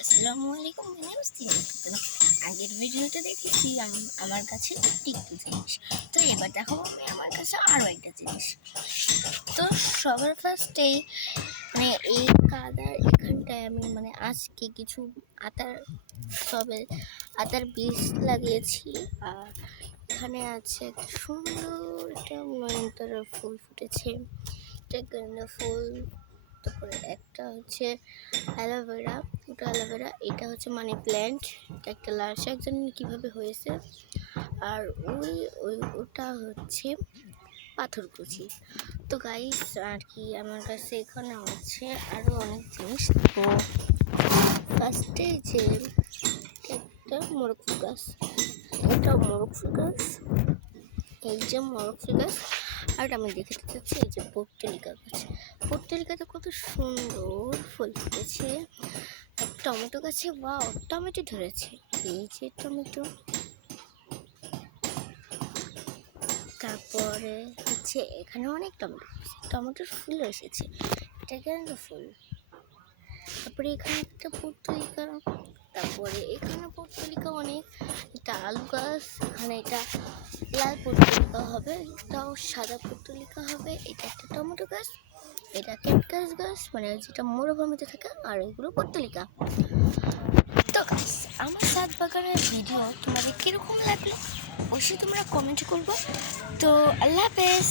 আসসালামু আলাইকুম, আগের ভিডিওতে দেখেছি আমি আমার কাছে টিকটু জিনিস। তো এবার দেখাবো আমি আমার কাছে আরও একটা জিনিস। তো সবার ফার্স্টেই এই কাদার এখানটায় আমি আজকে কিছু আতার সবে আতার বীজ লাগিয়েছি। আর এখানে আছে একটা সুন্দর একটা নয়নতারা ফুল ফুটেছে, একটা গাঁদা ফুল, তারপরে একটা হচ্ছে অ্যালোভেরা, ওটা অ্যালোভেরা, এটা হচ্ছে মানি প্ল্যান্ট, এটা একটা লাল শাক, জানি কীভাবে হয়েছে। আর ওটা হচ্ছে পাথরকুচি। তো গাইস আর কি আমার কাছে এখানে আছে আরও অনেক জিনিস। তো ফার্স্টে যে একটা মোরগ ফুল গাছ, এটা মোরগ ফুল গাছ, এই যে মোরগ ফুল গাছ। আর আমি দেখাতে চাচ্ছি এই যে পর্তুলিকা গাছ। পর্তুলিকাতে কত সুন্দর ফুল ফুটেছে। টমেটো গাছে ওয়াও, টমেটো ধরেছে, এই যে টমেটো। তারপরে হচ্ছে এখানে অনেক টমেটোর ফুল এসেছে, এটা কেন ফুল। তারপরে এখানে একটা পর্তুলিকা, তারপরে এখানে পর্তুলিকা অনেক, এটা আলু গাছ, এখানে এটা লাল পর্তুলিকা হবে, এটাও সাদা পর্তুলিকা হবে, এটা একটা টমেটো গাছ, এটা ক্যাকটাস গাছ যেটা মরুভূমিতে থাকে, আর এগুলো পর্তুলিকা। তো গাইস আমার ছাদ বাগানের ভিডিও তোমাদের কীরকম লাগলো অবশ্যই তোমরা কমেন্ট করবো। তো আল্লাহ হাফেজ।